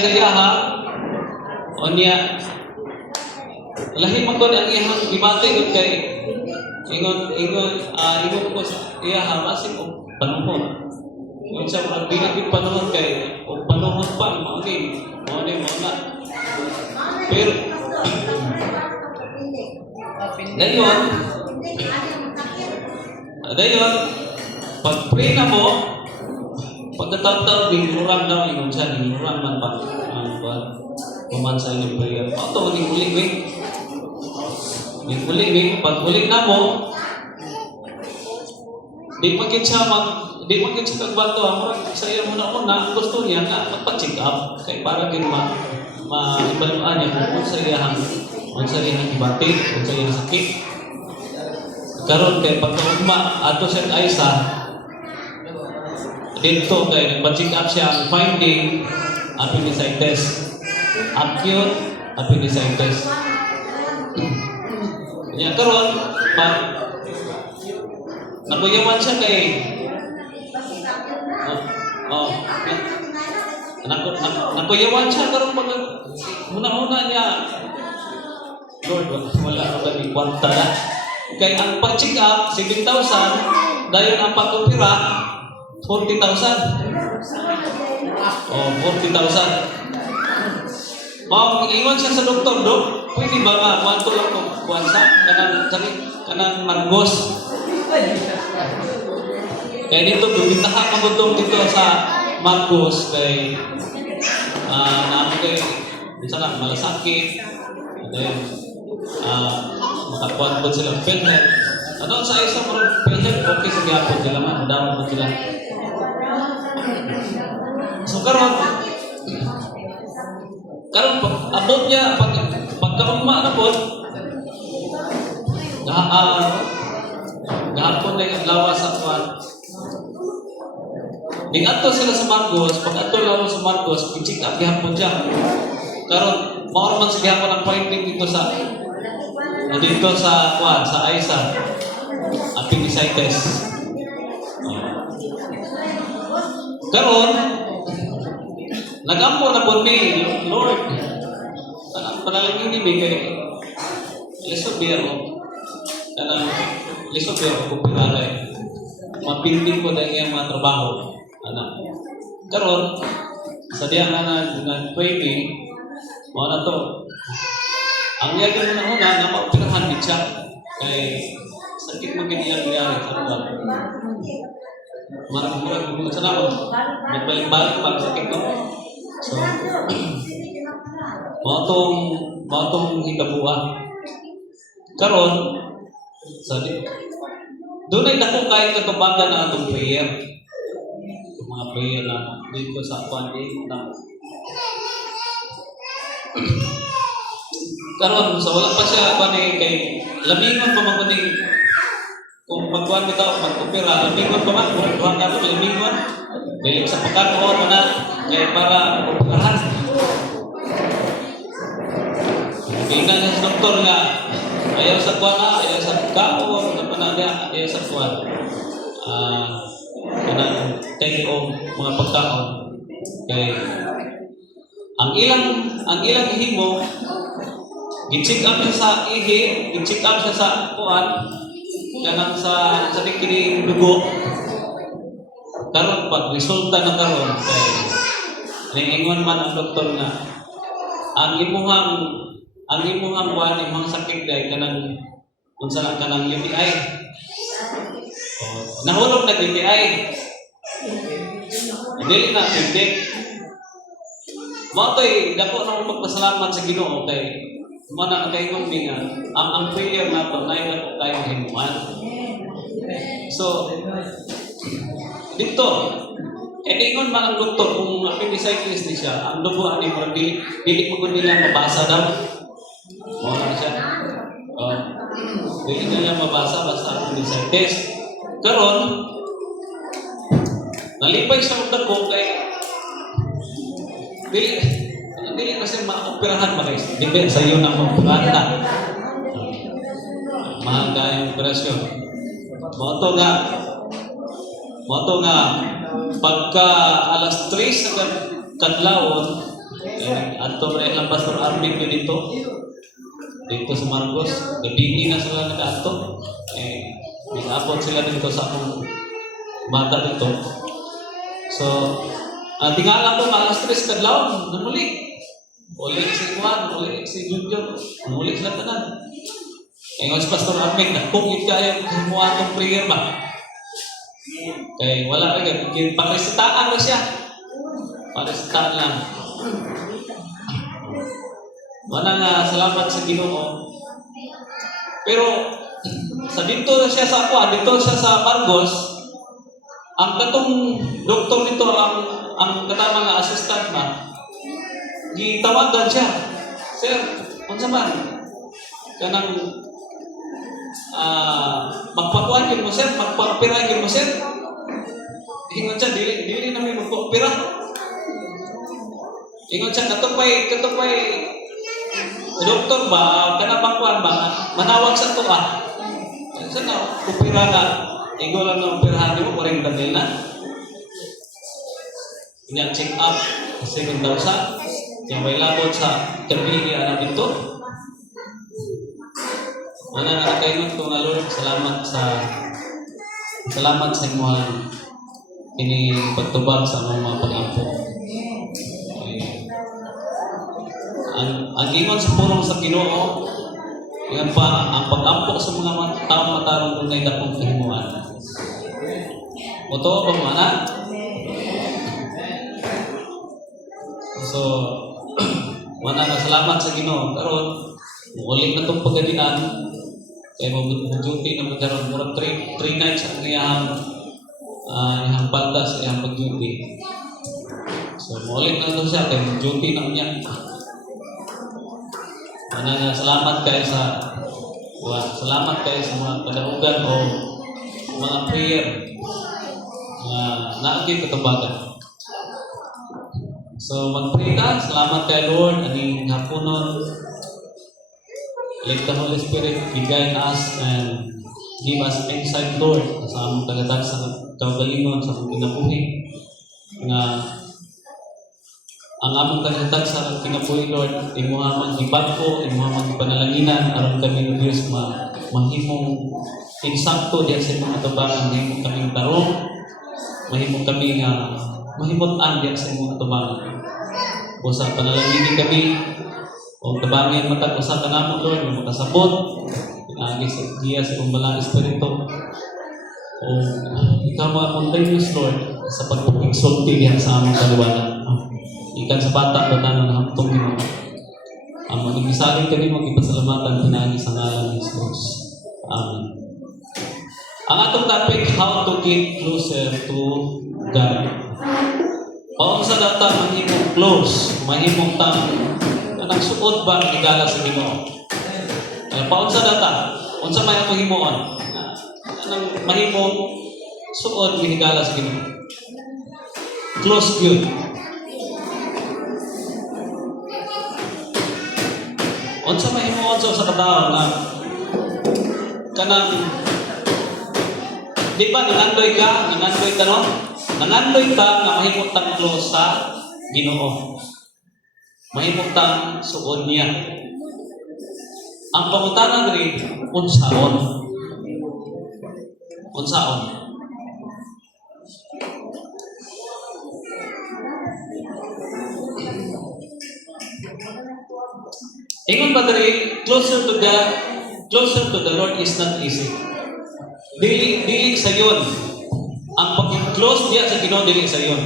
Iyaha o niya lahi man ko ang iyahang gibati gud kay ingon ko sa iyaha masig og panahon kung sa mga binagid panahon kay o panahon pa mao ni mo na pero dayon pag pray na mo pagkataon-taon, binurang daw, ingon siya, binurang man pa. Pumansa yung prayer. Ito, uling-uling. Uling-uling. Pag uling na mo, di magkit siya kagbato. Sa iyo muna, gusto niya na magpa-check up. Kaya para din ma-ibaluan niya kung sa iyang ibati, kung sa iyang sakit. Karon kay pagkaugma, ato siya Aisa, dito kay nagpa-check up siya ang finding appendicitis. Acute appendicitis. Nya karon nakuyawan siya kay nakuyawan siya karon pag muna niya Lord wala ra ba ni kwarta na kay ang pa-check up 7,000 dayon ang pag-opera 40,000. Oh, 40,000. Mao ingon siya sa doktor, Dok, pwede ba nga kwanto lang ko kwansa kanang margos. Kaya dito bibitaha ka mo dito sa margos kay naamo kay sana malasakit. Then makakuan po sila PhilHealth. Ano sa isa mo PhilHealth okay sa gyapon sila man daw mo sila. So karon abot niya pagkaugma na po gahapon na yung lawas sa kwan ato sila sa Marcos pag ato lawas sa Marcos i-check up gahapon siya karon maor man sa gihapon ang finding dito sa kwan sa Aisa appendicitis karon nagampo na po ni Lord. Panalangin ni kay lisod biya ko pinaray. Mapinding ko dahil yung mga trabaho. Karon sa diyan na pwede mo na to. Ang yakin mo na maupirahan din siya kay sakit mo ganyan sa lugar. Marami ko sa naman. Magbalik-balik pa sakit mo. So, matong hikabuan. Karon, doon ay dako kahit katubagan na atong prayer. Mga prayer na dito sa Kwandi na. Karon, sa wala pa siya kay lamingon pa maguning kung pagkuhan bitaw mag-opera, lamingon pa man kung kuhan ka ito, lamingon. Bilik sa pagkatuon mo na kaya para operahan. Tingnan niya sa doktor nga, ayaw sa kuwan na, ayaw sa pagkaon, ayaw sa kuwan. Take o mga pagkaon. Kaya ang ilang himo, i-check up siya sa ihi, i-check up siya sa kuwan, kanang sa dikiring dugo. Karon pag resulta na karon kay ningon man ang doktor nga ang imuhang buwan imong sakit day kanang unsa lang kanang UTI. Nahulog na UTI. Dili na tindik. Mao toy dako na magpasalamat sa Ginoo kay mana kay ingon mi nga ang prayer nato nay dako kay himuan. So dito, ingon man ang doktor kung appendicitis ni siya, ang dugo ani mo dili mo gud nila mabasa daw. Mo na siya. Dili nila mabasa basta appendicitis. Karon nalipay sa dako kay dili kasi maoperahan ba guys. Depende sa iyo nang maoperahan. Mahal kayong operasyon. Moto nga pagka alas 3 sa kadlawon Ato na ilang Pastor Armin ko dito sa Marcos. Gabi na sila nag-ato. Nag-apot sila dito sa akong bata dito. So, tingala ko alas 3 kadlaw, namuli. Uli si Juan, uli si Junior, namuli sila tanan. Ngayon si Pastor Armin, nakungit kayo kumuha itong prayer ba? Kaya wala ka, paresitaan na siya. Paresitaan lang. Wala nga, salamat sa Ginoo. Pero, sa dito siya sa ako, dito siya sa Marcos, ang katong doktor nito, ang katama nga assistant na, gitawagan siya. Sir, unsa man? Kanang magpakuan yun mo, sir, magpapira yun mo, sir. Ingon siya, dili namin magpapira. Ingon siya, katupay, doktor ba, kanapakuan ba, manawag sa to ah. Saan na, kupira na, ingo lang ng pirahan mo, 40 mil na. Inyang check up, kasi kung daw sa, yung may labot sa gabi na dito. Wala na kayo ko nga Lord, salamat sa imuhan ini pagtubag sa mga pag-ampo. Ang ingon sa purong sa Ginoo, yan pa ang pag-ampo sa mga taong matarong kung na dakong kahimuan. Oto ba mo anak? So, wala na salamat sa Ginoo. Karon, ulit na itong pagkadian. Kaya mag-duty na magkaroon. Murag 3 nights ang iyang palda sa iyang pag-duty. So, ulit na ito siya. Kaya mag-duty na niya. Wala na salamat kayo sa mga kadaugan o mga prayer na aking katabagan. So, mag-pray ka. Salamat kay Lord. Aning hapunon. Let the Holy Spirit guide us and give us insight, Lord, sa among tagatag sa kaugalingon, sa among kinabuhi. Nga, ang among tagatag sa kinabuhi, Lord, imuha mang ibagko, imuha mang ipanalanginan, aron kami ng Diyos mahimong insakto diyan sa mga tubangan, mahimong kaming tarong, mahimong kami nga mahimot-an diyan sa mga tubangan. Usa panalangin kami o tabangin matag usa ka namo Lord nga makasabot agi sa giya sa Balang Espiritu o ikaw mga continuous Lord sa pagpupigsulti diyan sa among kaliwanan. Ikan sa bata batanon ng haptong Ginoo. Ang magisalig kami magipasalamatan pinagi sa ngalan ni Jesus. Amen. Ang atong topic, how to get closer to God. Paon sa data mahimong close, mahimong tang kanang suod ba higala sa Ginoo. Paon sa data, unsa may atong himuon? Kanang mahimong suod higala sa Ginoo. Close gyud. Unsa may himuon sa katawo na kanang di ba nangandoy ka no? Nangandoy ka na mahimong tang close sa Ginoo. Mahimong tang suod niya. Ang pangutanan rin, unsaon. Unsaon. Ingon ba rin, closer to the Lord is not easy. Dili sa yun. Ang pag-close diya sa Ginoo dili sa yon.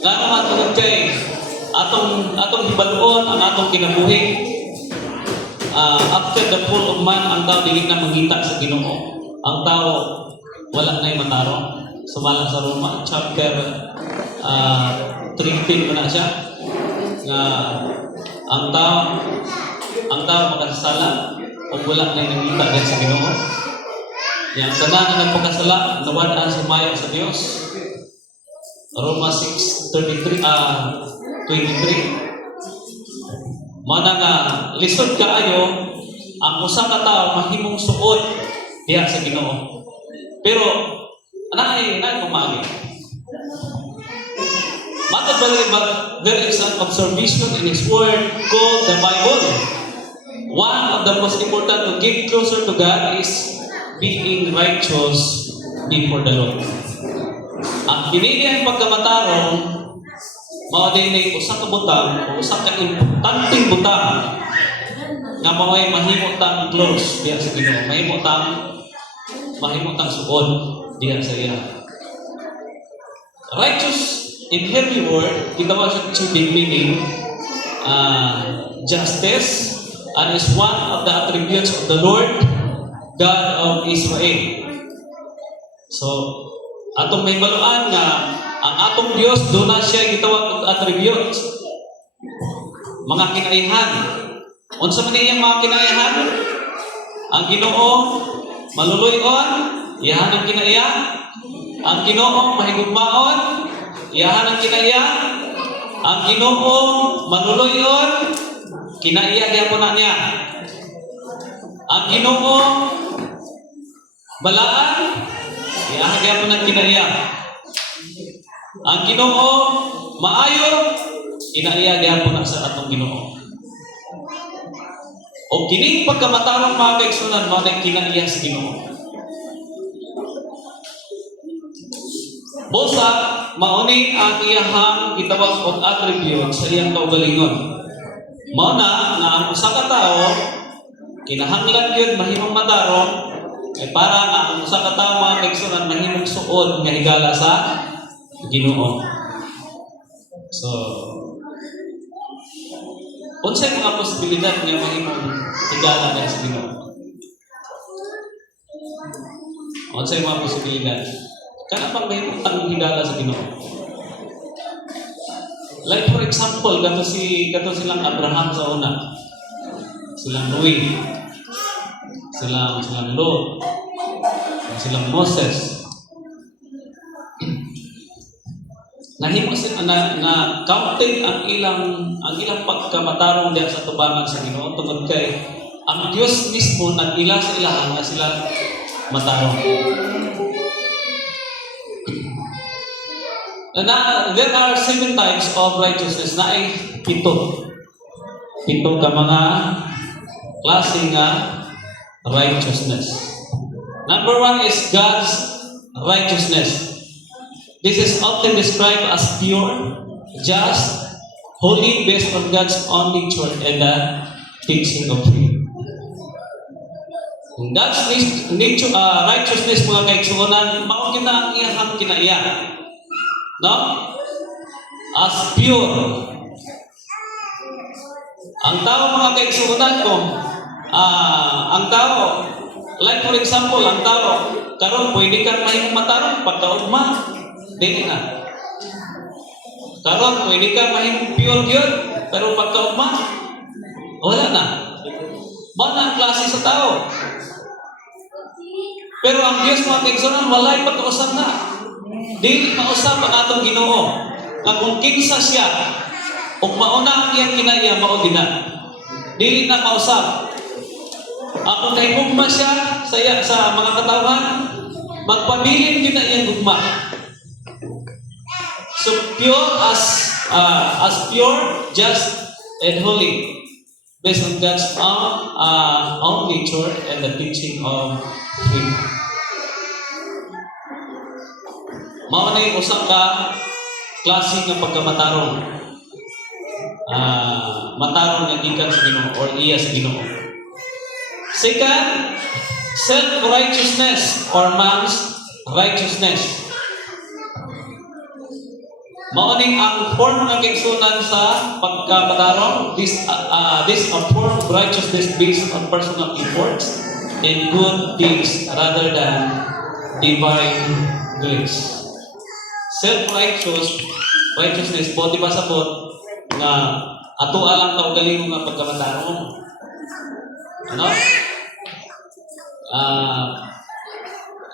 Ngano man tungod kay atong hibaluon ang atong kinabuhi. After the fall of man, ang tao dili na mangita sa Ginoo. Ang tao wala na matarong. Sumala sa Roma chapter 13 na siya. Nga ang tao makasala kung wala na nangita din sa Ginoo. Yang tanan na nagpakasala, nawala sumayo sa Dios. Roma 6:23 23. Mana nga lisod kaayo ang usa ka tawo mahimong suod diha sa Ginoo. Pero anay kumagi. But there is an observation in His Word called the Bible. One of the most important to get closer to God is being righteous before the Lord. Ang kinili ang pagkamatarong, mao din ay usa ka butang, o usa ka importanteng butang nga mao'y mahimo tang close diya sa Ginoo. Mahimo tang suod diya sa iya. Righteous in Hebrew word, gitawag siya to big meaning justice, and is one of the attributes of the Lord God of Israel. So, atong may baluan nga ang atong Dios do na siya gitawag og attributes. Mga kinaihan. Unsa man iyang mga kinaihan? Ang Ginoo maluluy-on, iyahan ang kinaiya. Ang Ginoo mahigugmaon, iyahan ang kinaiya. Ang Ginoo maluluy-on, kinaiya gyapon na niya. Ang Ginoo balaan, iyahan gyapon ang kinaiya. Ang Ginoo maayo, kinaiya gyapon na sa atong Ginoo. O kining pagkamatarong mga kaigsunan, mao nay kinaiya sa Ginoo. Busa mao ni ang iyahang gitawag og attribute sa iyang kaugalingon. Mao na nga ang usa ka tawo kinahanglan gyud mahimong matarong ay para nga ang usa ka tawo mga kaigsunan mahimong suod nga higala sa Ginoo. So, unsay mga posibilidad nga mahimong higala sa Ginoo? Unsay mga posibilidad? Kana pang mahimong tang higala sa Ginoo. Like for example, kato silang Abraham sa una. Silang Noe. Silang Lot. Silang Moses. Nahimo sila na counted ang ilang pagkamatarong diya sa tubangan sa Ginoo tungod kay ang Dios mismo nag-ila sa ilahan nga sila matarong. There are 7 types of righteousness na ay 7 ka mga klase nga righteousness. Number 1 is God's righteousness. This is often described as pure, just, holy, based on God's own nature and the teaching of faith. God's nature, righteousness mga kaigsuonan, mao kita ang iyang kinaiya. No? As pure. Ang tao mga kaigsuonan ko, ang tao, like for example, ang tao, karon pwede kang mahimong matarong pagkaugma. Dili na. Karon pwede ka mahimong pure gyud, pero pagkaugma wala na. Ba na ang klase sa tao. Pero ang Dios mga kaigsuonan walay pagkausap na. Dili mausap ang atong Ginoo. Nga kung kinsa siya, ug mauna ang iyang kinaiya mao gina. Dili na mausap. Kung kahigugma siya sa mga katawhan, magpabilin yun na iyang gugma. So pure as pure, just, and holy, based on God's own nature and the teaching of faith. Mao na yung usap ka klase ng pagkamatarong. Matarong nga gikan sa Ginoo or iya sa Ginoo. Second, self-righteousness or man's righteousness. Mauning ang form ng kaigsunan sa pagkamatarong, this a form of righteousness based on personal efforts and good deeds rather than divine grace. Self-righteousness po, di ba sabot nga ato alang kaugalingon nga pagkamatarong. Ano?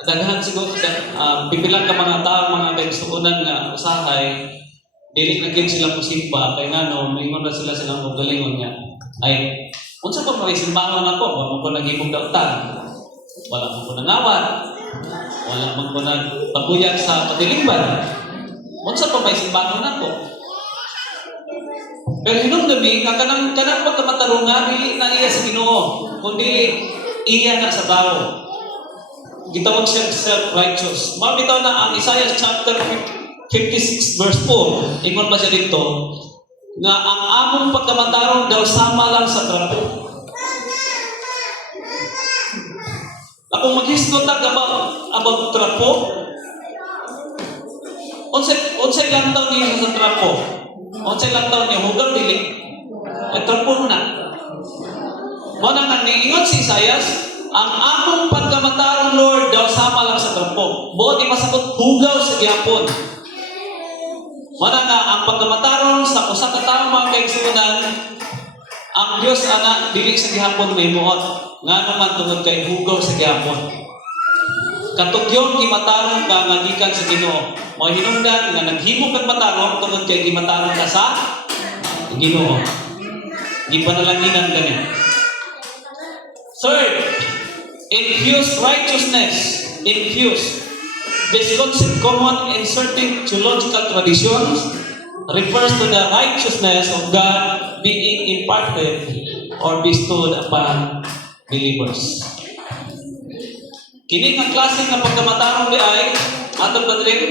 Daghan siguro bibilang ka mga tao mga kaigsuonan nga usahay dili na gyud sila musimba kay ngano mingon na sila silang kaugalingon nga ay unsa pa may simbahan ako wala ko nagibog dautan wala mo ko nangawat wala man ko nagpaguyag sa kadiliban Unsa pa may simbahan nako? Pero hinumdumi nga kanang pagkamatarong nga dili na iya sa Ginoo, kundi iya na sa tao. Gitawag siya self-righteous. Mabitaw na ang Isaiah chapter 56 verse 4. Ingon pa siya dito nga ang among pagkamatarong daw sama lang sa trapo. Akong maghisgot about trapo. Unsay lang taon niya sa trapo? Unsay lang taon niya hugaw dili? Ay trapo na. Mo nang niingon si Isaias, ang among pagkamatarong Lord daw sama lang sa trapo. Buot ipasabot hugaw sa gihapon. Mana nga ang pagkamatarong sa usa ka tawo mga kaigsuonan, ang Dios ana dili sa gihapon mahimuot. Nga naman tungod kay hugaw sa gihapon. Katugyon gimatarong ka nga gikan sa Ginoo. Mao hinungdan nga naghimo kag matarong tungod kay gimatarong ka sa Ginoo. Gipanalanginan kani. Third, infuse righteousness. Infuse. This concept common in certain theological traditions refers to the righteousness of God being imparted or bestowed upon believers. Kini nga klase nga pagkamatarong di ay atong kadrin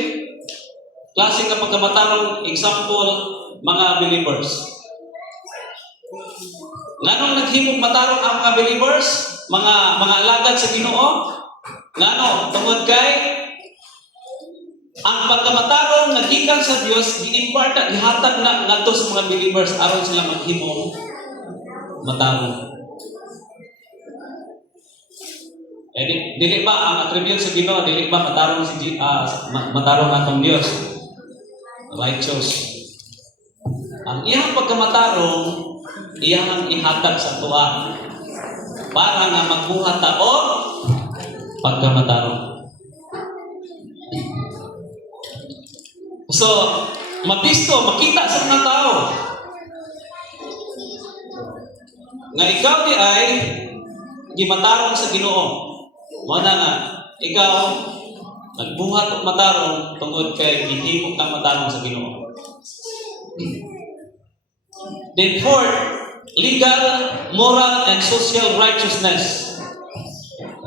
klase nga pagkamatarong example mga believers. Nganong naghimog matarong ang mga believers, mga alagad sa Ginoo? Ngano tungod kay ang pagkamatarong nagikan sa Dios gi-impart at gihatag na ngadto sa mga believers aron sila maghimong matarong. Dili ba ang attribute sa Ginoo, dili ba matarong matarong atong Dios? Righteous. Ang iyang pagkamatarong iyang ihatag sa tuwa para nga magbuhat ta og pagkamatarong. So, mapisto, makita sa mga tao nga ikaw di ay gimatarong sa Ginoo. Mao na nga ikaw nagbuhat og matarong tungod kay gihimo kang matarong sa Ginoo. Then fourth, legal, moral, and social righteousness.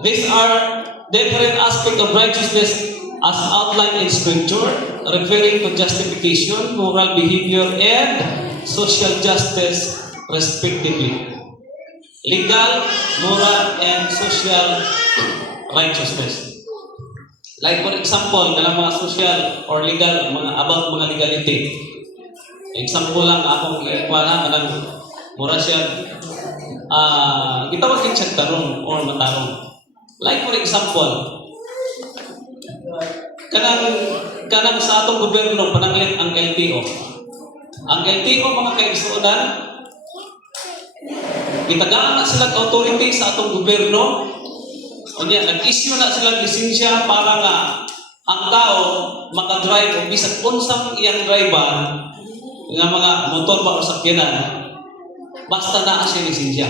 These are different aspects of righteousness as outlined in Scripture, referring to justification, moral behavior, and social justice, respectively. Legal, moral, and social righteousness. Like for example, dalam mga social or legal, about mga legality. Example lang akong ikuana kanang mura siya gitawag din siya tarong or matarong. Like for example, kanang sa atong gobyerno pananglit ang LTO. Ang LTO mga kaigsuonan, gitagaan na sila authority sa atong gobyerno. Unya nag-issue na sila lisensya para nga ang tao makadrive o bisag unsang iyang driver nga mga motor ba o sakyanan, basta na siya lisensya.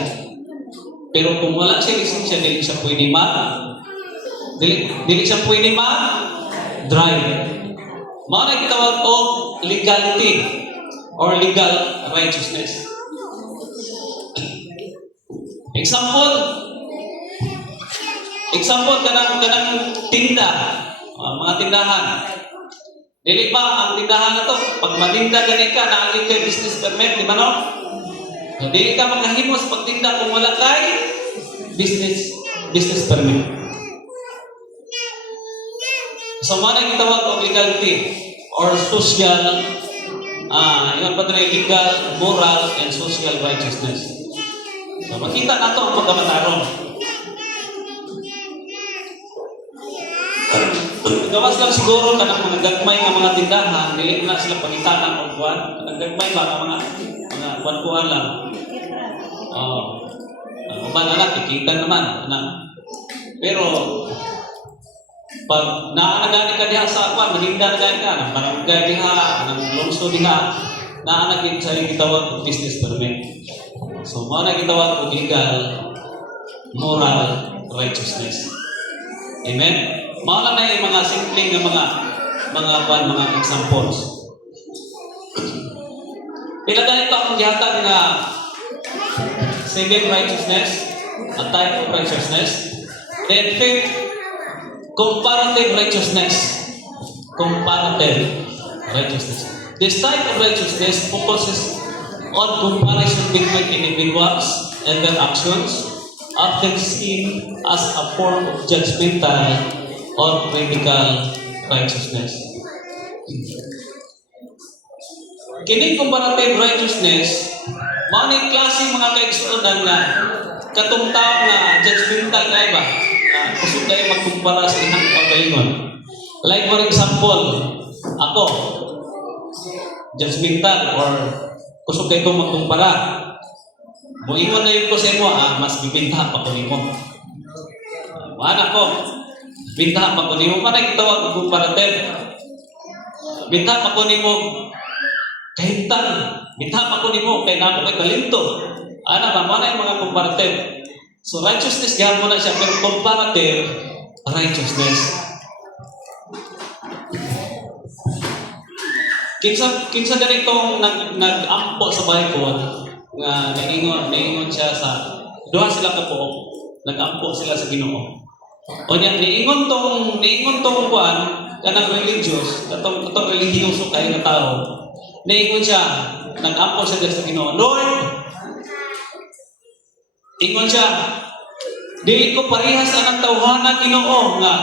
Pero kung wala siya lisensya, dili siya pwede drive. Mao na gitawag og legality or legal righteousness. Example kanang tinda, mga tindahan. Dili ba ang tindahan na to, pag matinda gani ka, naagin kay business permit, di ba no? So, dili ka makahimo sa pagtinda kung wala kay business permit. So, mga nagitawag o legality or social, yun pa rin legal, moral, and social righteousness. So, makita na to ang pagkamatarong. Gawas lang siguro kanang mga gagmay nga mga tindahan, dili na sila pangitanan og buwan. Kanang gagmay ba nga mga buwan-buwan lang. Uban na kikita naman na. Pero pag naanagani ka diha sa kwan, maninda na ka, nang barangay diha, nang lungsod diha, naanagin sa ring gitawag og business permit. So mo na gitawag og legal, moral righteousness. Amen. Mao lang na yung mga simpleng nga mga mga examples. Pila ganito ang gihatag nga civil righteousness, a type of righteousness. Then fifth, comparative righteousness. Comparative righteousness. This type of righteousness focuses on comparison between individuals and their actions, often seen as a form of judgmental or critical righteousness. Kini comparative righteousness, mao ni klase mga kaigsuonan nga katong tao nga judgmental kay ba? Kusog kayo magkumpara sa ilang pagkalingon. Like for example, ako, judgmental or kusog kayo magkumpara. Muingon na yun ko sa imo, mas bibintahan pa ko nimo. Anak ko, bintahan pa ko nimo. Manay kitawag ng comparative. Bintahan pa ko nimo kahintan. Bintahan pa ko nimo kay nako kay talento. Ana ba, manay mga comparative. So righteousness gihapon na siya, pero comparative righteousness. Kinsa ganitong nag-ampo sa Bible nga naingon siya sa duha sila ka po, nag-ampo sila sa Ginoo. O niya niingon tong kuan kanang religious, katong religyoso kay nga tao. Niingon siya, nag-ampo siya sa Ginoo. Lord, ingon siya, dili ko parehas anang tawhana Ginoo nga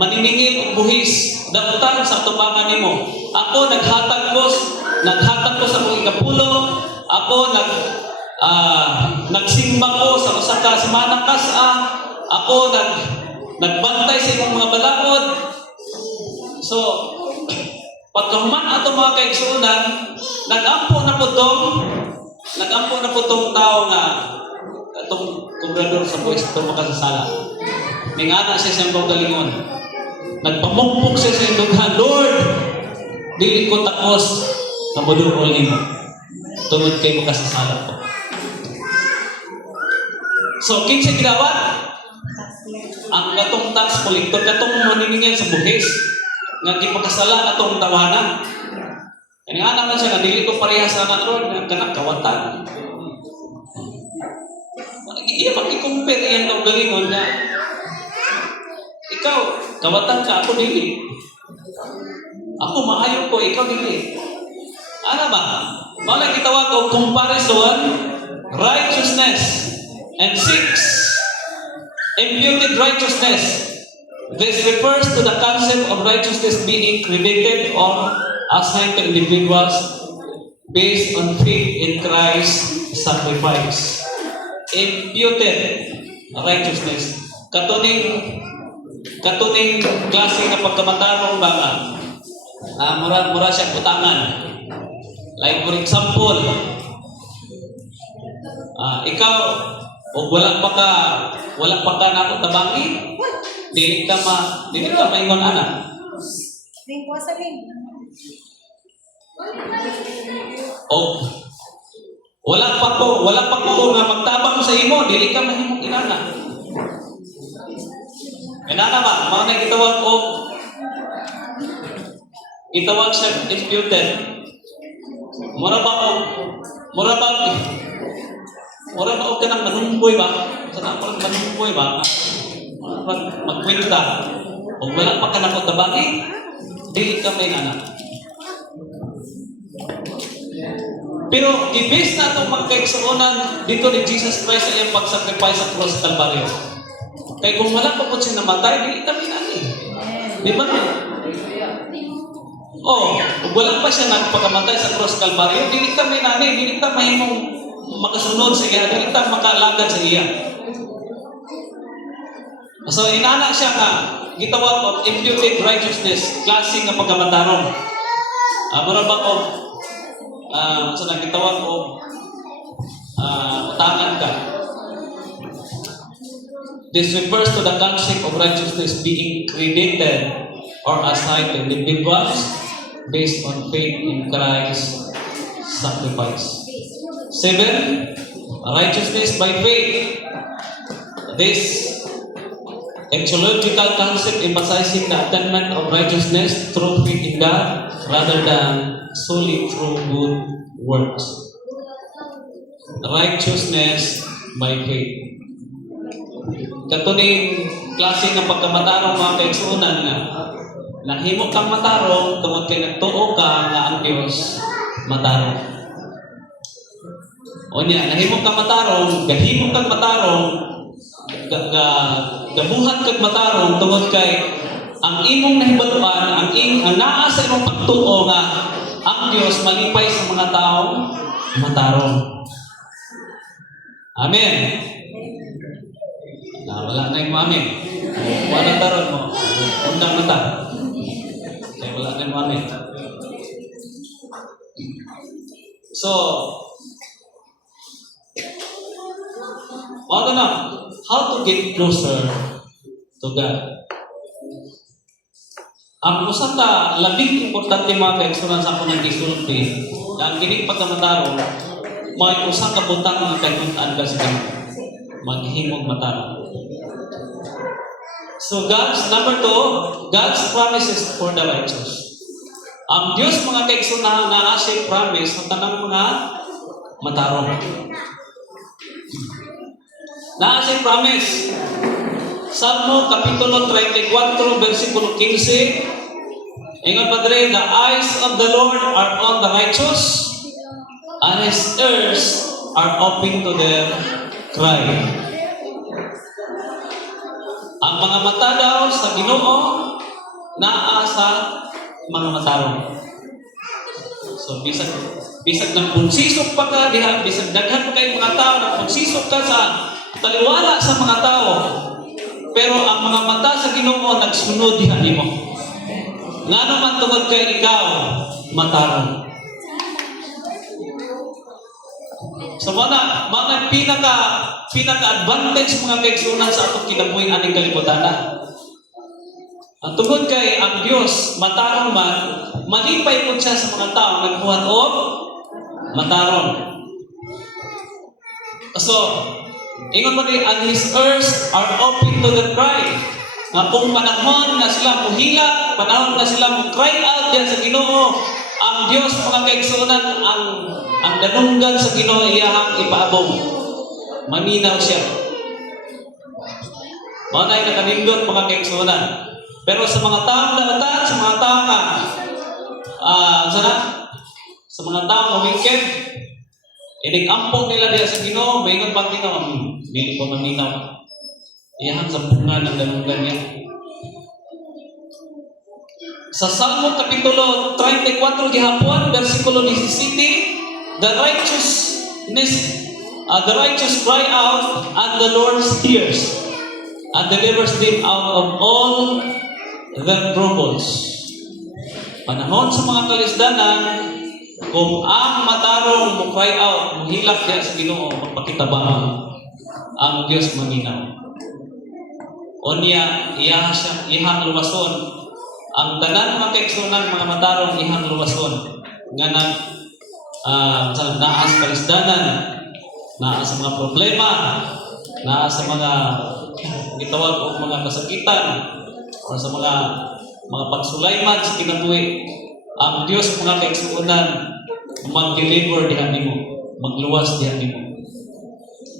maniningil og buhis daputan sa tubangan nimo. Ako naghatag ko sa akong ikapulo. Ako nagsimba ko sa usa ka semana kas-a. Ako nagbantay sa imong mga balakod. So pagkahuman ato mga kaigsuonan, nag-ampo na po tong tao nga atong kongrador sa buhis itong makasasala. Ningana siya siyang kaugalingon. Nagpamukpok siya sa indughan, Lord, dili ko tapos na maduol nimo. Tungod kay makasasala ko. So, kinsa gidawat? Ang katong tax collector, katong maniningil sa buhis, nga gipakasala atong tawanan. Ningana man siya nga, dili ko parehas na Lord, nga kanang kawatan. Iya pag-i-compare yan kaugalingon nga, ikaw, kawatan ka, ako dili. Ako maayo ko, ikaw dili. Ano ba? Malay kitawag o comparison, righteousness. And six, imputed righteousness. This refers to the concept of righteousness being credited or assigned to individuals based on faith in Christ's sacrifice. Imputed righteousness. Katuning klase na pagkamatarong baka mura siya butangan. Like for example, ikaw o wala pa ka na ako tabangi, dili ka maingon anak. O wala pa ko nga magtabang sa imo, dili ka mahimong inana. Inana ba? Mao na itawag siya imputed. Mura ba o kanang manungkoy ba? Sana ako lang manungkoy ba? Magkwenta. O wala pa ka na ko tabagi, dili ka may anak. Pero gibis na itong magkaigsuonan dito ni Jesus Christ sa iyang pag-sacrifice sa cross sa Kalbaryo. Kaya kung wala pa po siya namatay, dili kami nani. Di ba? Kung wala pa siya nagpagamatay sa cross Kalbaryo, dili kami nani, dili ka mahimong makasunod sa iya, dili ka makalagad sa iya. So, inana siya nga, gitawag of imputed righteousness, klase nga pagkamatarong. Mura ba ko, so nagitawag ko, utangan ka. This refers to the concept of righteousness being credited or assigned to individuals based on faith in Christ's sacrifice. 7, righteousness by faith. This ecological concept emphasizing the attainment of righteousness through faith in God rather than solely through good works. Righteousness by faith. Katuning klase ng pagkamatarong mga kaigsuunan nga nahimo kang matarong tungod kay nagtuo ka nga ang Dios matarong. O niya, nahimo kang matarong, gahimo kang matarong, gabuhat kang matarong tungod kay ang imong nahibaluan, ang naa sa imong pagtuo nga ang Dios malipay sa mga taong matarong. Amen. Wala na yung amen. Wala taron mo. Undang mata. Kaya wala na yung amen. So, wala na. How to get closer to God? Ang usa ka labing importante mga kaigsunan sa akong nagdisulti, ang kining pagkamataro, may usa ka butang nga kayutan ka sa Ginoo. Maghimog matarong. So number 2, God's promises for the righteous. Ang Diyos mga kaigsunan na siya promise sa tanang mga matarong. Na siya promise. Salmo Kapitulo 34, versikulo 15. Ingat padre, the eyes of the Lord are on the righteous, and His ears are open to their cry. Ang mga mata daw sa Ginoo naa sa mga matarong. So bisag ng punsisok pa ka diha, bisag daghan pa kay mga tao na punsisok ka sa taliwala sa mga tao. Pero ang mga mata sa Ginoo nagsunod diha nimo. Ngano man tungod kay ikaw matarong. So mga pinaka-advantage mga kaigsunan sa atong kinabuhi aning kalibutan. Ang tungod kay ang Dios matarong man, malipay pud siya sa mga tao nagbuhat og matarong. So, ingon man ni, and His ears are open to the cry. Nga kung panahon na sila muhila, panahon na sila mo cry out diyan sa Ginoo, ang Dios mga kaigsunan ang danunggan sa Ginoo iyahang ipaabong. Maminaw siya. Mao nay nakanindot mga kaigsunan. Pero sa mga taong daotan, sa mga taong sa mga taong wicked, inig-ampong nila diya sa Ginoo, mayngon pang Ginoo, dili ko maminaw. Iyahang sampungan ng danunggan niya. Sa Salmo Kapitulo 34 gihapon, versikulo 17, the righteous cry out, and the Lord hears, and delivers them out of all their troubles. Panahon sa mga kalisdanan, kung ang matarong mo cry out, muhilak diya sa Ginoo, magpakitabang ang Diyos maminaw. O niya, ihang luwason. Ang tanan mga kaigsunan, mga matarong ihang luwason. Nga naa sa kalisdanan, naa sa mga problema, naa sa mga gitawag o mga kasakitan, o sa mga pagsulayman sa kinabuhi. Ang Diyos mga kaigsunan, mag-deliver dihan nimo, magluwas dihan nimo.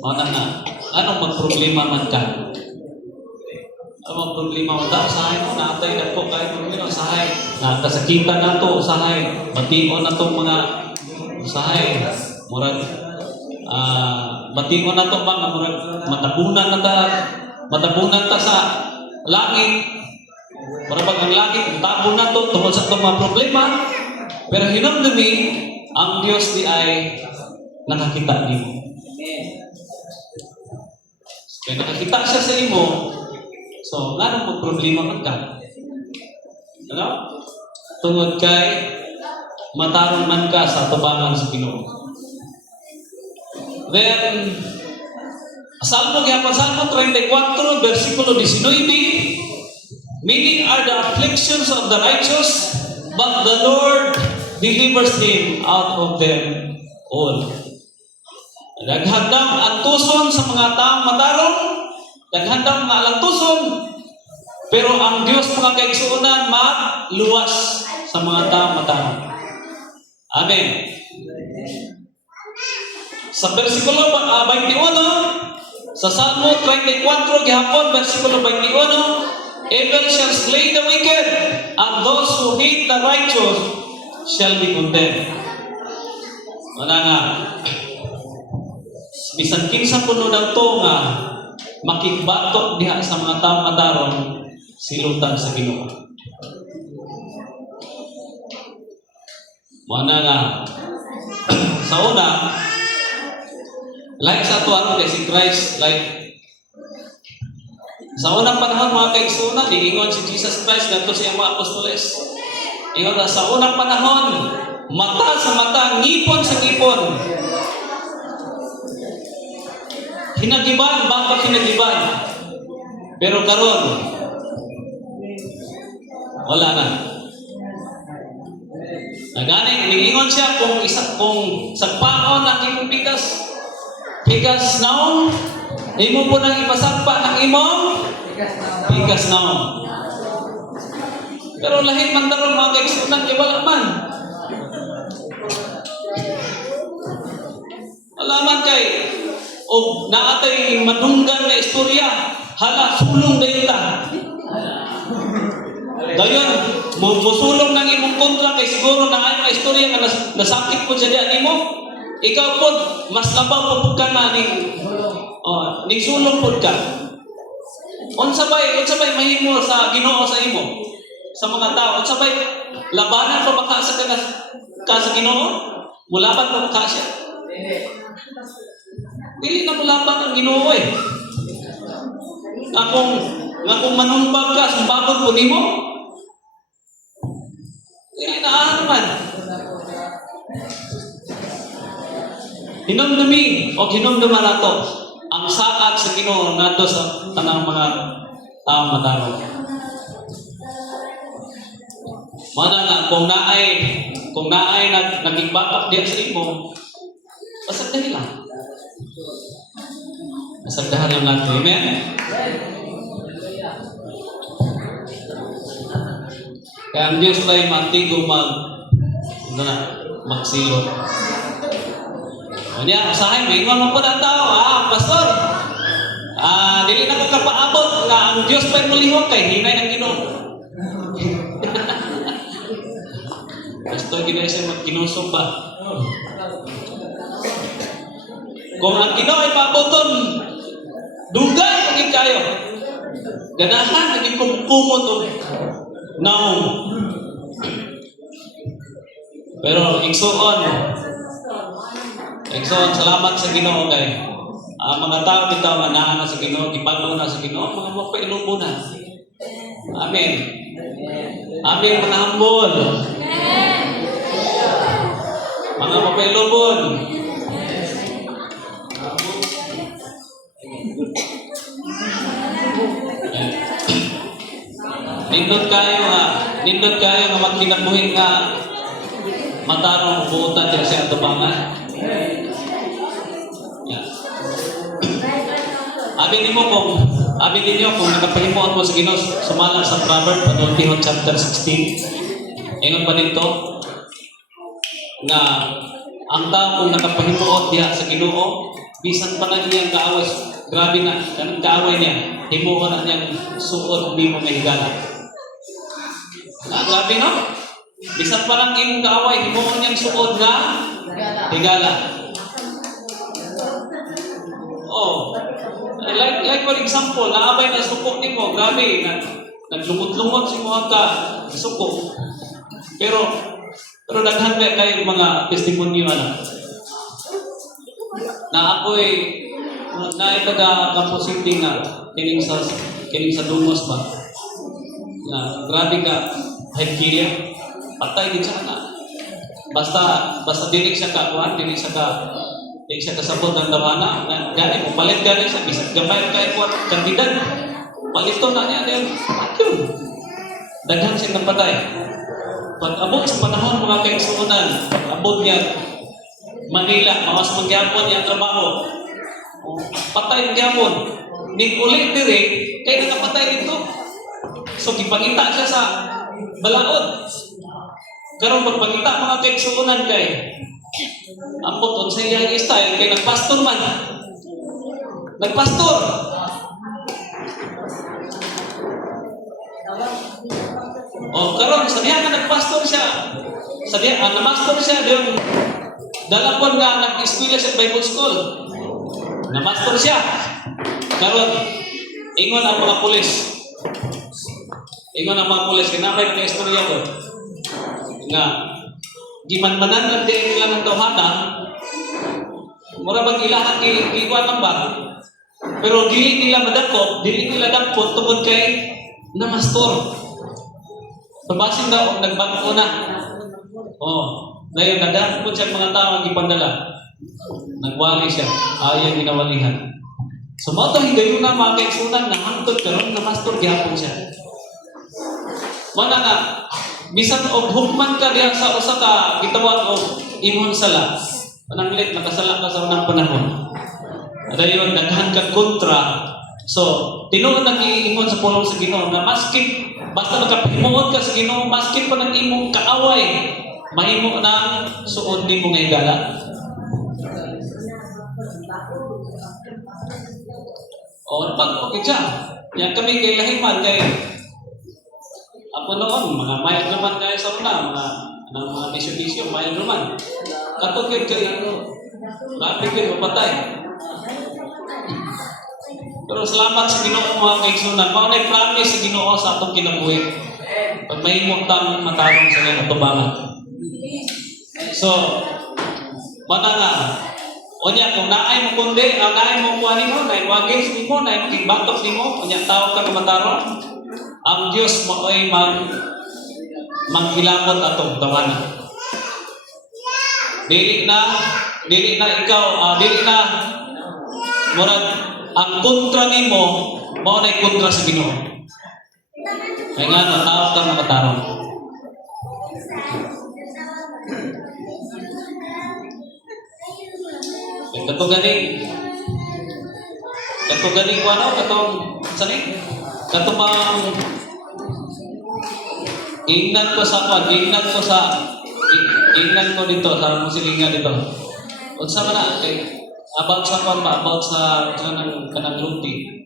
Mana na, anong magproblema man ka? Ang problema mo daw, usahay mo, naatay na po kahit problema, usahay. Nakasakitan na to, usahay. Bation na to mga usahay. Murag, bation na to bang, murag, matabunan ta sa langit. Murag ang langit, tabo na to, tungkol sa itong mga problema. Pero hinamdumi, ang Diyos di ay nakakita nimo. Kaya nakakita siya sa imo, so, nga nang problema man ka? Ano? Tungod kay matarong man ka sa tubangan sa Ginoo. Then, Salmo 34, versikulo 19, many are the afflictions of the righteous, but the Lord delivers him out of them all. Naghandang antuson sa mga taong matarong, naghandang mga alantuson, Pero ang Diyos mga kaigsuonan magluwas sa mga tao. Amen. Sa versikulo 21, sa Salmo 34 gihapon versikulo 21, evil shall slay the wicked, and those who hate the righteous shall be condemned. Wala nga. Bisan kinsa puno daw to nga makigbatok diha sa mga taong mataron silutan sa Ginoo. Wala nga. Sa una, like sa tuwan kay si Christ, like sa unang panahon mga kaigsuonan, iingon si Jesus Christ ngadto sa mga apostoles. Ingon na sa unang panahon, mata sa mata, ngipon sa ngipon. Hinagiban, bakit hinagiban? Pero karon, wala na. Nagani, niingon siya kung sagpaon ang imong bigas naong, imo po nang ipasagpa ng imong bigas naong. Pero lahit man daron mga kaigsuonan, kay wala man. Wala man kay, o naatay madunggan na istorya, hala, sulong dayon ta. Dayon, musulong ng imong kontra kay siguro na ay istorya nga nasakit po siya diyan nimo. Ikaw po, mas labaw po ka na ning sulong po ka. Unsa bay mahimo sa Ginoo sa imo? Sa mga tao, unsa bay labanan pa baka sa sa Ginoo? Mulaban pa ka siya. Dili na mulaban ang Ginoo eh. Kung manumbag ka, sumbabot po nimo. Dili na man. Hinumdumi o hinumduman nato ang saad sa Ginoo ngadto sa tanang mga taong matarong. Mana nga kung naay nagigbatak diyan sa imo, pasagdahin lang. Pasagdahan lang nato. Amen? Kaya ang Diyos tayo mantigo magsilot. O niya, usahay, may ingon mo po ng tao, pastor, dili na ko kapaabot nga ang Diyos pa'y mulihok kay hinay ng Ginoo. Pastor, gina siya magkinusog ba? Kung ang Ginoo ay paaboton, dugay pagin kayo. Ganahan, naging kumkumot o naong. Pero, igsoon, salamat sa Ginoo kay mga tao bitaw nga naa na sa Ginoo, gipaglaw na sa Ginoo, mga mapailubo na. Amen. Amen, mga hambol. Mga mapailubon. Nindot kayo nga magkinabuhin nga matarong buutan dyan sa atubangan. Yeah. Abin ninyo kung nakapahimuan mo sa Ginoo, sumala sa Proverbs, Patultihon chapter 16. Ingon pa nito na ang tao kung nakapahimuot diha sa Ginoo, bisan pa na niyang kaaway, grabe na, kanang kaaway niya, himuon na niyang suod di mo may higala. Grabe no? Bisan pa lang imong kaaway, himuon niyang suod na higala. Oh, like for example, naabay na suko nimo, grabe, naglumot-lumot si mo ka suko. Pero daghan ba kayo mga testimonyo na ako'y naipagka-positing na kining sa dumos ba? Na grabe ka, headgear, patay din siya na. Basta dinig siya kasabot ng damana. Gani mo, palit gani siya, bisag gamay kayo po at kandidad. Palito na niya yun. Yun. Daghan siya ng patay. Pag-abot sa panahon mga kaigsuonan, pag-abot niya Manila, mawas mangyapon niya ang trabaho. Patay ang gyapon. Ni ulit diri, kaya nakapatay dito. So, gipangita siya sa balaod. Karon pagpangita mga kaigsuonan kay ambot sa iyang style kay nagpastor man. Nagpastor. Karon sa diha nga nagpastor siya. Sa diha namaster siya diyon. Dalapon nga nag-eskwela sa Bible School. Namaster siya. Karon ingon ang mga pulis. Ingon ang mga pulis kinamay ng istorya ko. Nga gimanmanan lang din nila ng tawhana. Mura bang ilahan gikuan lang ba? Pero dili nila madakop, dili nila dampot tungod kay namastor. Pabasin daw nagbago na. Ngayon nadakop siya mga tao ang ipandala. Nagwali siya, ayaw ginawalihan. So mo to higayon na mga kaigsunan na hangtod karon na master gyapon siya. Mana nga bisan og hukman ka diha sa usa ka gitawag og imong sala. Pananglit nakasala ka sa unang panahon. Dayon daghan ka kontra. So tinuod ang iingon sa pulong sa Ginoo na maskin basta nakahimuon ka sa Ginoo maskin pa nang imong kaaway mahimo na suod nimo nga higala. Pag okay siya. Yan kami kay lahiman kay ako noon, mga mild naman kaya sa una, mga bisyo-bisyo, mild naman. Katugid kay lapit kayo mapatay. Pero salamat sa Ginoo mga kaigsunan. Mga nag-promise sa Ginoo sa atong kinabuhi. Pag may mutang matarong sa iyong atubangan. So, mana nga, onya kung naay mo kundi, naay mo kuhanin mo, naay wagis mo, naay magigbatok mo, onya tawag ka matarong. Ang Diyos mo ay manghilakot atong tawanan. Dili na ikaw, dili na murag ang kontra nimo mao nay kontra sa Ginoo. Kaya nga tawag ka makatarong. Kato ganing ano katong sani? Katong ingnan ko dito sa musilinga dito. Unsa man na kay about sa kanang luti.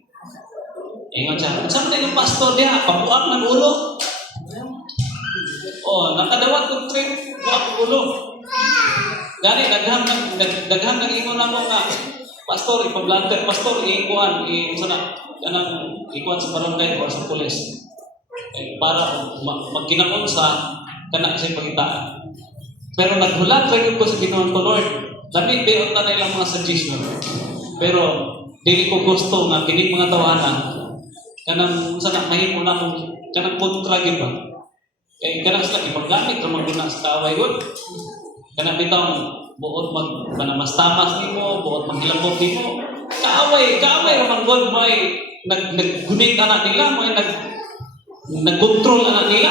Ingon siya. Unsa man yung pastor diha pabuak ng ulo. Nakadawat kong trip buak ng ulo. Gani daghang nang ingon namo nga pastor ipablanter pastor ikuan unsa na kanang ikuan sa barangay o sa pulis. Para magkinakon sa kana sa pagitaan. Pero naghulat kayo ko sa Ginoo ko Lord. Labi beot na ilang mga suggestion. Pero dili ko gusto nga kini mga tawanan kanang unsa na mahimo na kung kanang kontra gyud ba. Kay kanang sila ipaggamit ra maguna sa kaaway gud. Kanang bitaw buot manamastamas nimo, buot manghilabot nimo. Kaaway ra man gud may naggunit anak nila, may nagkontrol anak nila.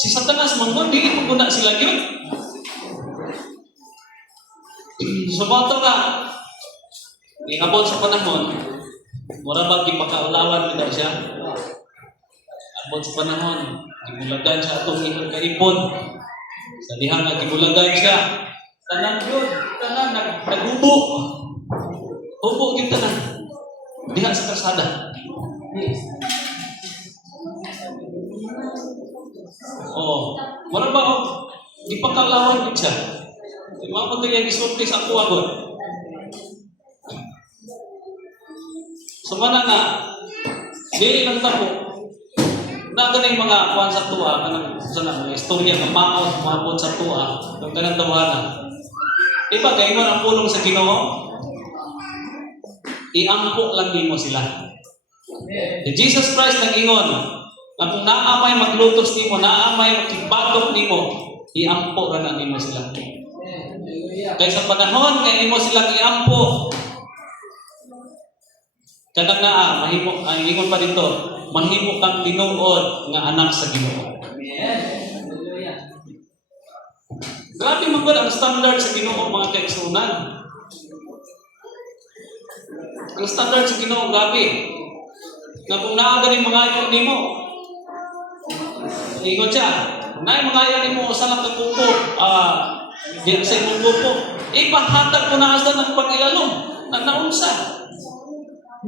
Si Satanas man dili ko guna sila gyud. So bato nga iabot sa panahon mura ba gipakaulawan bitaw siya. Abot sa panahon gibulagan siya atong ihang karipon. Sa diha nga gibulagan siya. Tanan naghubo. Hubo gyud tanan. Diha sa kalsada. Wala ba di pakalawan gid siya. Di ba mo yung isulti sa ako agad? So mana nga, dili lang tamo, na ganang mga kuwan sa tuwa, kanang mga istorya na maot, mabot sa tuwa, yung ganang tawanan. Di ba, kayo ang pulong sa Ginoo? Iampo lang din mo sila. Jesus Christ nag-ingon, na kung naamay maglutos nimo, naamay magkibatok nimo, iampo ra na nimo sila. Kaya sa panahon kay imo silang iampo. Kadang mahimo ang ingon pa dito, mahimo kang tinuod nga anak sa Ginoo. Amen. Hallelujah. Grabe man gud ang standard sa Ginoo mga kaigsunan. Ang standard sa Ginoo grabe. nga kung naagaling mga ayaw nimo, ingon siya, kung naay mga ayaw nimo, usa lang kakupo, di sa imong kupo, ipahatag ko na asa ng pangilalom, na naunsa.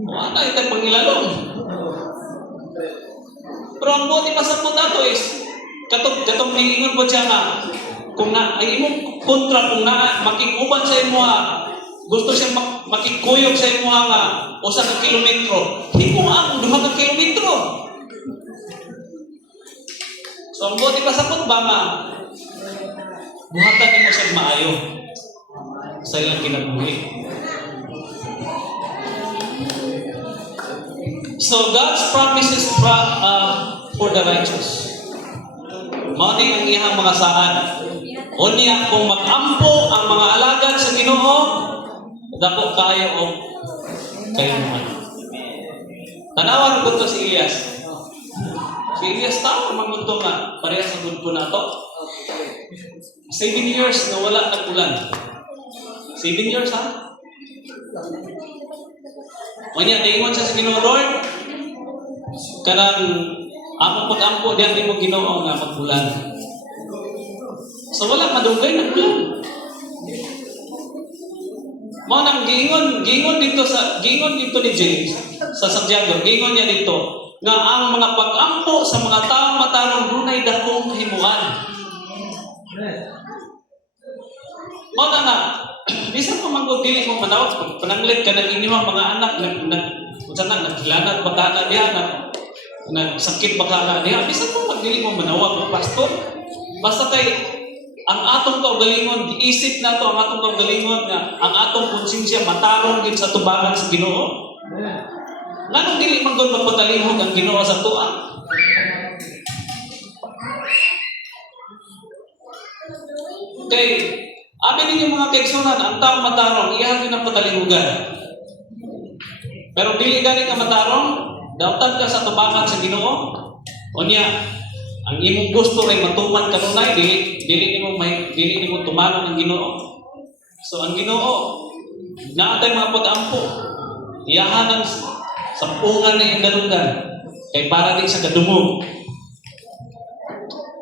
Ano ito pangilalom? Pero ang buti pa sa dato is, katong niingon po siya nga, kung na, ay imong kontra, kung na, makikuban sa imo gusto siya makikuyog sa imo nga, usa ka kilometro, himo ang 2 ka kilometro. So ang buti pa sa ba nga, buhatan mo siya maayo sa ilang kinabuhi. So God's promises for the righteous. Mauning ang iyang mga saan. Unya kung mag-ampo ang mga alagad sa Ginoo, dako kayo o kayo naman. Tanawan ko to si Elias. Si Elias tao magunto nga, pareha sa gunto na to. 7 years na wala nag-ulan. 7 years ha? Manya, naingon siya sa Ginoo, Lord, kanang among pag-ampo diyan di mo Ginoo nga mag-ulan. So wala madugay na ulan. Mo nang giingon dito ni James sa Santiago, giingon niya dito nga ang mga pag-ampo sa mga taong matarong dunay dakong himuan. Mo na nga, bisan pa manggod dili mo manawag, pananglit ka ng inyong mga anak, nagkilanat baka na diya, nagsakit baka na diya, bisan pa magdili mo manawag, pastor. Basta kay, ang atong kaugalingon, giisip na to ang atong kaugalingon nga, ang atong konsensya matarong din sa tubangan sa Ginoo. Nganong dili manggod magpatalihog ang Ginoo sa tuwa? Okay, amin ninyo mga kaigsunan, ang taong matarong, iyan din ang patalihugan. Pero dili gani ka matarong, dautan ka sa tubangan sa Ginoo. Unya, ang imong gusto ay matuman kanunay, dili nimo tumanon ang Ginoo. So ang Ginoo, naatay mga pag-ampo, iyahan ang sampungan na yung dalugan, kay para din sa kadumog.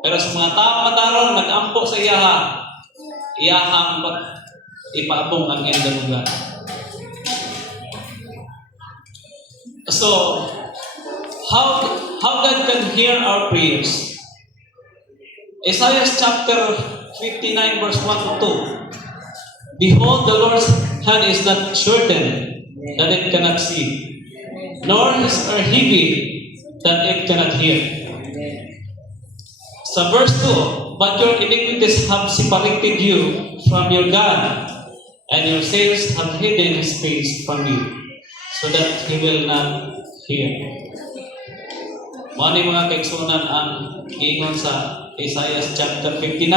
Pero sa mga taong matarong, nag-ampo sa iyahang ipaabong ang iyang dalugan. So, how God can hear our prayers? Isaiah chapter 59 verse 1 to 2. Behold, the Lord's hand is not shortened, that it cannot see, nor his ear heavy, that it cannot hear. Sa verse 2, but your iniquities have separated you from your God, and your sins have hidden his face from you, so that he will not hear. Mani mga kaigsunan ang ingon sa Isaiah chapter 59.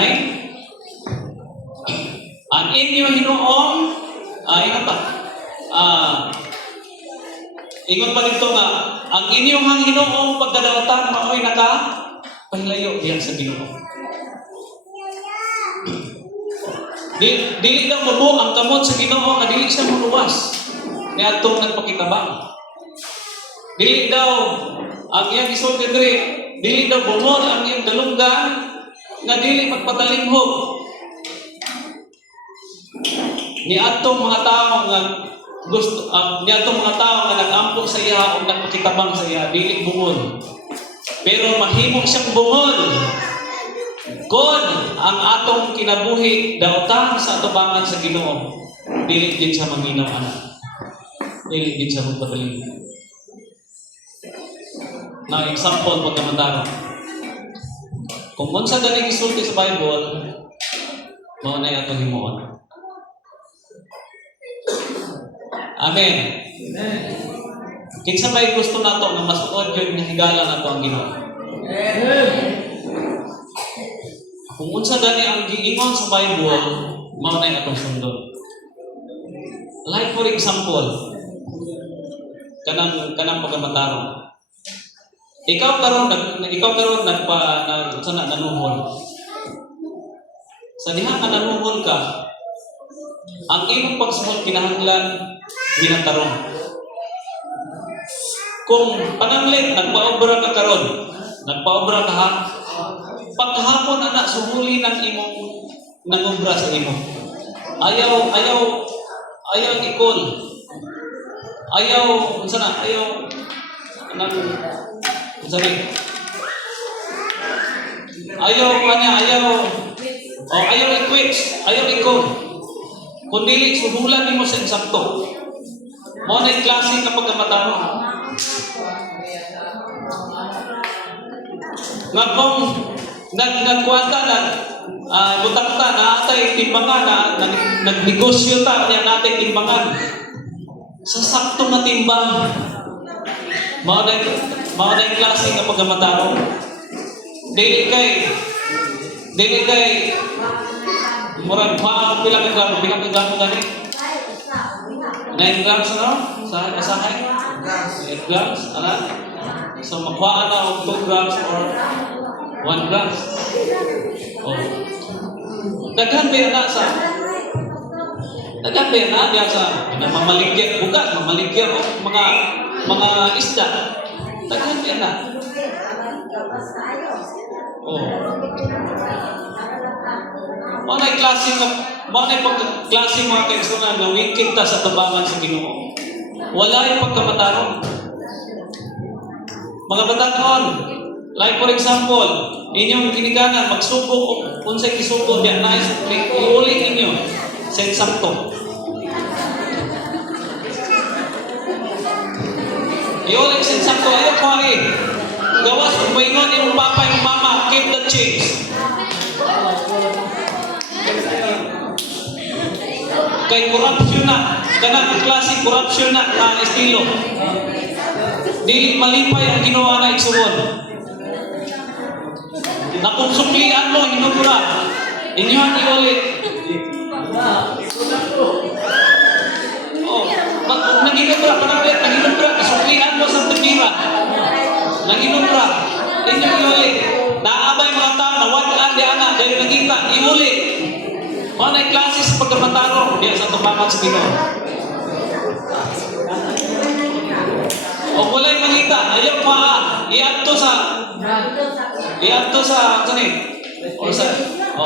Ang inyo hinuong, ingon pa, ingon pa dito nga, ang inyong hinuong pagdadawatan, maoy pahilayo diyan sa Ginoo. Dili daw mabuo ang kamot sa Ginoo nga dili siya muluwas. Ni atong nagpakitabang. Dili daw ang iyang gisulti diri, dili daw bumol ang iyang dalunggan nga dili magpatalinghog. Ni atong mga tao nga gusto ni atong mga tao nga nag-ampo sa iya o nagpakitabang sa iya, dili bumol. Pero mahimo siyang bungol kung ang atong kinabuhi daotan sa atubangan sa Ginoo, dili din siya manginaw anak, dili din siya magpataling. Na example pagkamataro, kung unsa gani gisulti sa Bible, mao na atong himuon. Amen. Kinsa may gusto nato nga masuod yun nga higala nato ang Ginoo. Kung unsa gani ang giingon sa Bible, mao na atong sundon. Like for example, kanang pagkamataro. Ikaw karon nanuhol. Sa diha ka nanuhol ka, ang imong pagsuhol kinahanglan ginantarong. kung pananglit, nagpaobra ka karon, nagpaobra ka ha, paghapon anak, sumuli ng imong nangobra sa imo. Ayaw ikol. Ayaw, unsa na, ayaw, ayaw i-quit, ayaw ikol. Kung dili, suhulan nimo sa insakto. Mo na yung klase kapag kamatano. Nga kung nagkuwanta na, butakta na atay timbangan na nagnegosyo ta niya natin timbangan. Sa sakto na timbang. Mao na yung klase kapag kamatano. Dili kay murag pila ka gramo gani? 9 grams no? Sa kasahay? 8 grams? Ano? So makuha na og 2 grams or 1 grams. Oh. Daghan ba na sa diya sa mamaligyan bugas, mamaligyan o mga isda. Daghan ba na? Oh. Mao na klase mga kaigsunan na wicked ta sa tabangan sa Ginoo. Wala yung pagkamatarong. Mga batanon, like for example, inyong ginikanan, magsubok kung sa'y isubo, diyan na iulit ninyo sa insakto. Iulit sa insakto, ayaw pari. Gawas, kung maingon yung papa, yung mama, keep the change. Kay corruption na, kanang klase corruption na estilo. Dili malipay ang ginawa na igsuon. Na kung suklian mo, hinubura, inyohan iulit. Oh, nanginubra, panaglit, nanginubra, isuklian mo sa tibira. Nanginubra, inyohan iulit. Naabay mga tao, nawadaan di anak, dahil nagita, iulit. Mga na klase sa pagkamataro, diyan sa tumakan sa Ginoo. O walay mangita, ayaw pa, iadto sa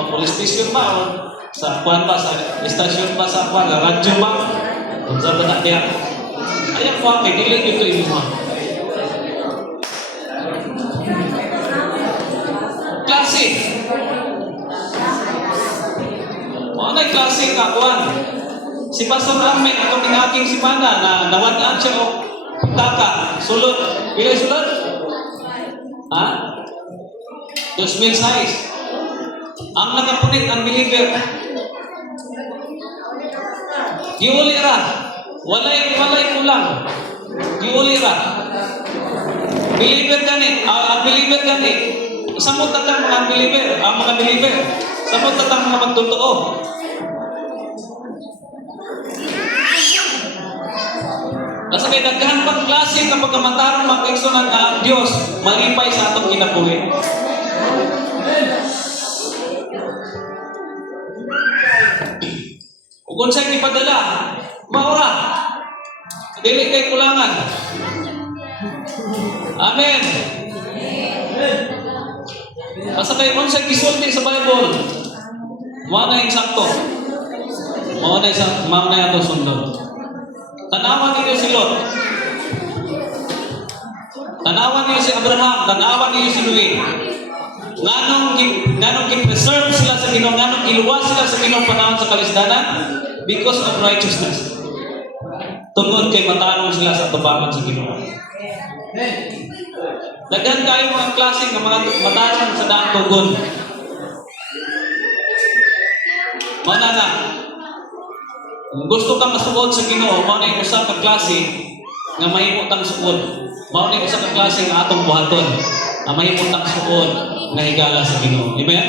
police station ba, o sa kuwan ba, sa estasyon ba, sa kuwan, radyo ba, kung sa ba na diyan. Ayaw pa, kay dili ito yung mga. Klase. Mga klase nga kuwan. Si Pastor Armin, itong aking simana na nawadaan siya o taka, sulod. Pila sulod? Ha? 2,000 size. Ang nakapunit, ang believer. Giuli ra. Walay kulang. Giuli ra. Believer gani. Believer gani. Samot tatang mga believer. Ang mga believer. Samot tatang mga magtotoo. Nasa kay daghan pang klase kapag kamantarang magkaigsunan na ang Diyos malipay sa atong kinabuhi. Kung sa'y ipadala, maura. Dili kay kulangan. Amen. Basta kay kung sa'y gisulti sa Bible, mga na yung sakto. Mga na yung sundod. Tanawan niyo si Lot. Tanawan niyo si Abraham. Tanawan niyo si Noe. Nganong gi-preserve sila sa Ginoo, nganong iluwas sila sa Ginoo panahon sa kalisdanan? Because of righteousness. Tungod kay matarong sila sa tubangan sa Ginoo. Daghan kayo mga klase ng mga matarong sa daang tugon. Manana, gusto kang masuod sa Ginoo, mao na yung usa ka klase nga mahimutang suod. Mao na yung usa ka klase nga atong buhaton, nga mahimutang suod nga higala sa Ginoo. Amen?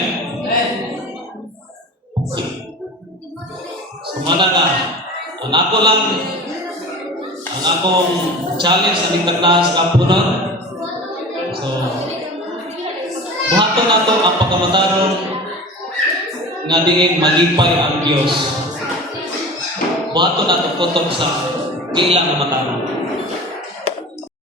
Sumana na, ang akong challenge na nagtagna sa kampunan. So, buhaton nato ang pagkamatarong nga diin malipay ang Dios. Buhaton nato tutok sa kailang na matarong.